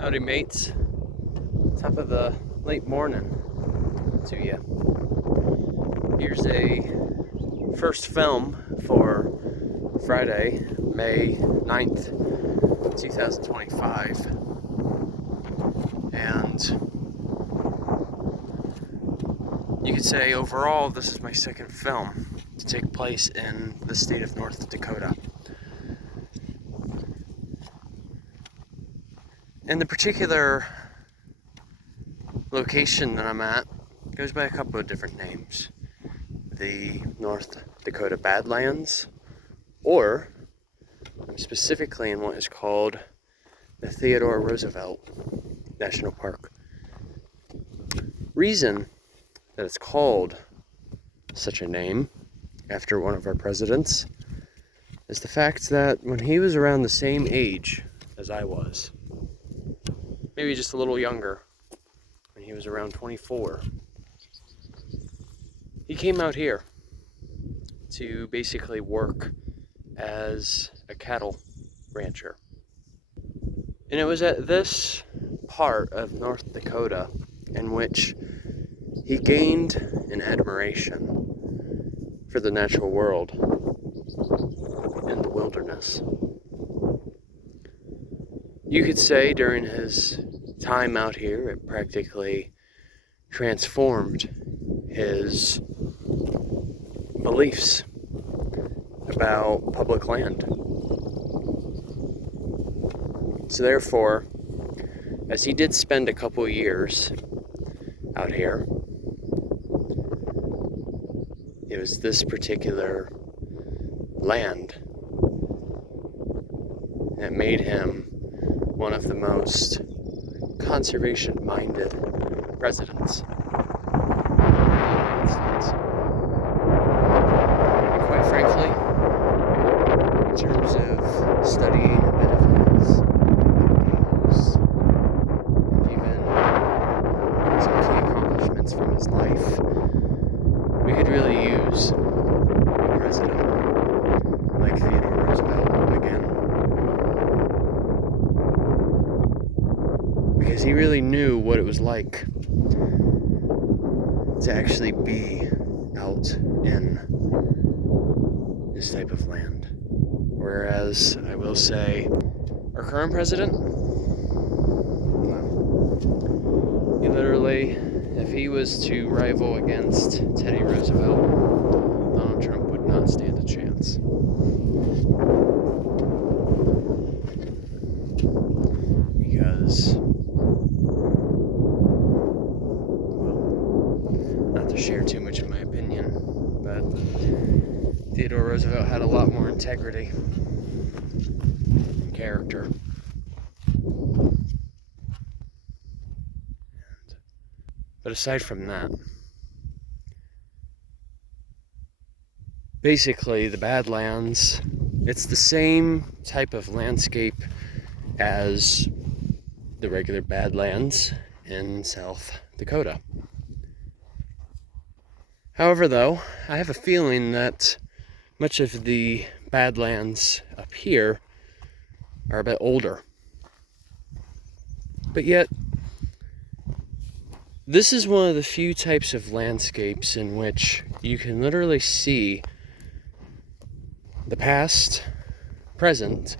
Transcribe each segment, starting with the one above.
Howdy mates, top of the late morning to you. Here's a first film for Friday, May 9th, 2025. And you could say overall this is my second film to take place in the state of North Dakota. And the particular location that I'm at goes by a couple of different names. The North Dakota Badlands, or I'm specifically in what is called the Theodore Roosevelt National Park. Reason that it's called such a name after one of our presidents is the fact that when he was around the same age as I was, maybe just a little younger, when he was around 24, he came out here to basically work as a cattle rancher. And it was at this part of North Dakota in which he gained an admiration for the natural world and the wilderness. You could say during his time out here, it practically transformed his beliefs about public land. So therefore, as he did spend a couple years out here, it was this particular land that made him one of the most conservation-minded presidents. And quite frankly, in terms of studying a bit of his ideals and even some key accomplishments from his life, we could really use a president like Theodore Roosevelt again. Because he really knew what it was like to actually be out in this type of land. Whereas, I will say, our current president, he literally, if he was to rival against Teddy Roosevelt, Donald Trump would not stand a chance. Because, not to share too much of my opinion, but Theodore Roosevelt had a lot more integrity and character. But aside from that, basically the Badlands, it's the same type of landscape as the regular Badlands in South Dakota. However, though, I have a feeling that much of the Badlands up here are a bit older. But yet, this is one of the few types of landscapes in which you can literally see the past, present,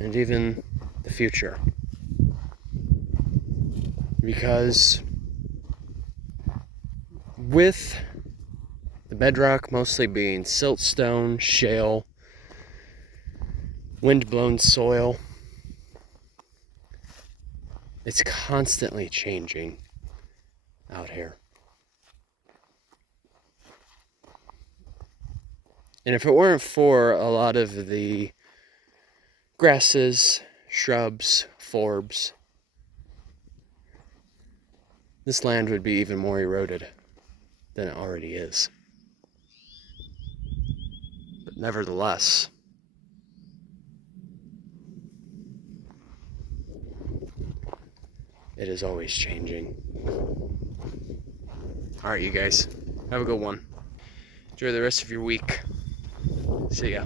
and even the future. Because with the bedrock mostly being siltstone, shale, wind-blown soil, it's constantly changing out here. And if it weren't for a lot of the grasses, shrubs, forbs, this land would be even more eroded than it already is. But nevertheless, it is always changing. Alright, you guys, have a good one. Enjoy the rest of your week. See ya.